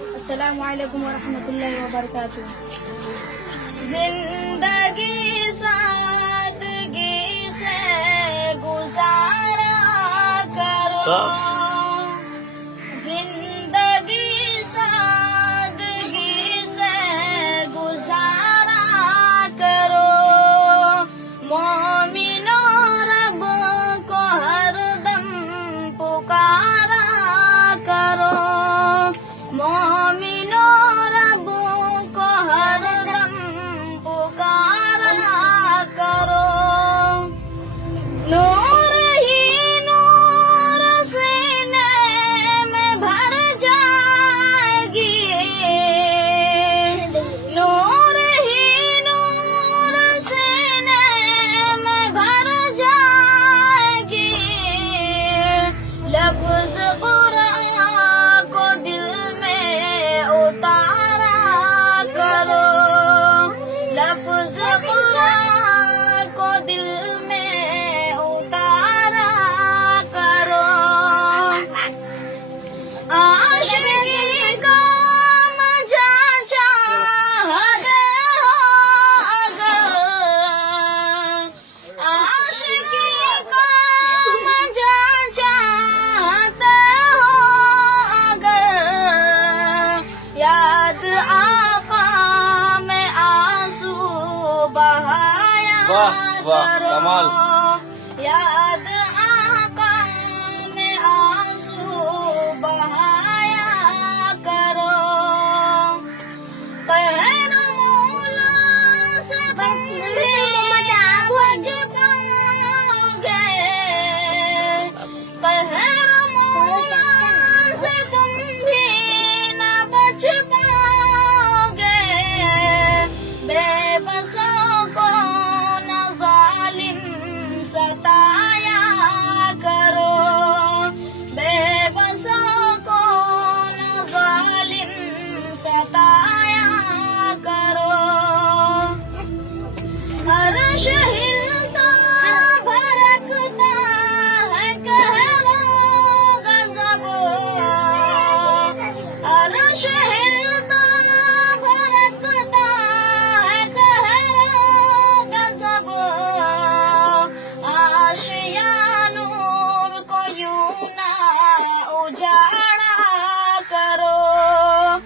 अस्सलामु अलैकुम वरहमतुल्लाहि वबरकातुह। जिंदगी सादगी से गुजारा करो, जिंदगी सादगी से गुजारा करो। मोमिनो रब को हरदम पुकारा करो, मोमिनो रब को हरदम पुकारा करो। नूर ही नूर सीने में भर जाएगी, नूर ही नूर सीने में भर जाएगी। लफ्ज़ कुरान को दिल में उतारा करो, लफ्ज़ कुरान को दिल में उतारा करो। आशिकी का मजा चाहते हो अगर, आशिकी का मजा चाहते हो अगर, याद आका में आंसू बहाया वाह वाह करो, कमाल।